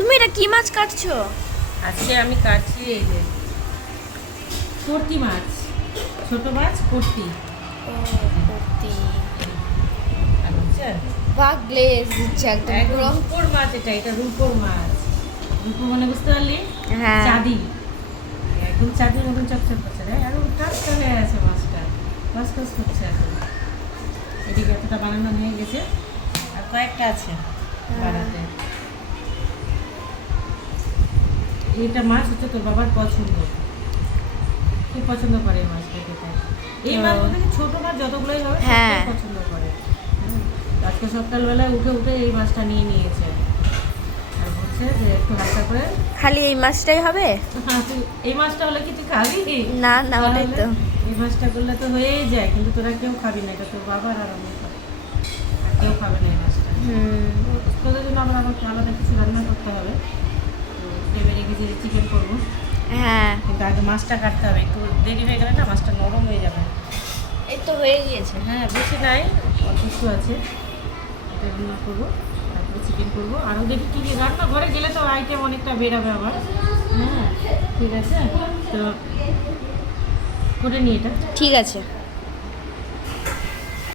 তুমি এটা কি মাছ কাটছো? আজকে আমি কাটছি এই যে কর্তি মাছ, ছোট মাছ কর্তি। ও কর্তি। আচ্ছা, বাহ, গ্লেজ দিচ্ছে একদম একদম পুরো। রূপোর মাছ, এটা রূপোর মাছ। রূপো মানে বুঝতে পারলি? হ্যাঁ। চাঁদি, একদম চাঁদির মতন চকচক করছে রে, একদম টাটকা হয়ে আছে মাছটা, কসকস করছে এখন। এদিকে এতটা বানানো হয়ে গেছে, আর কয়েকটা আছে বানাতে। এইটা মাছ হচ্ছে তোর বাবার পছন্দ, খুব পছন্দ করে এই মাছটা খেতে। এই মাছ বলতে কি ছোট মাছ যতগুলোই হবে হ্যাঁ। সবটাই পছন্দ করে। আজকে সকালবেলায় উঠে উঠে এই মাছটা নিয়ে নিয়েছে, আর বলছে যে একটু হালকা করে। খালি এই মাছটাই হবে? এই মাছটা হলে কি তুই খাবি? না না, ওটাই তো। এই মাছটা করলে তো হয়েই যায়, কিন্তু তোরা কেউ খাবি না, এটা তোর বাবার আর আমার খাবে, আর কেউ খাবে না এই মাছটা। তোদের জন্য আবার আমাকে আলাদা কিছু রান্না করতে হবে। তো ভেবে রেখেছি যে চিকেন করবো, হ্যাঁ, কিন্তু আগে মাছটা কাটতে হবে, একটু দেরি হয়ে গেলে না মাছটা নরম হয়ে যাবে। এই তো হয়ে গিয়েছে। হ্যাঁ, বেশি নাই, অল্প একটু আছে। এটা রান্না করবো, তারপরে চিকেন করবো। আরও দেখি কী কী রান্না ঘরে গেলে তো আইটেম অনেকটা বেরোবে আবার। হ্যাঁ, ঠিক আছে, তো করে নিই এটা। ঠিক আছে।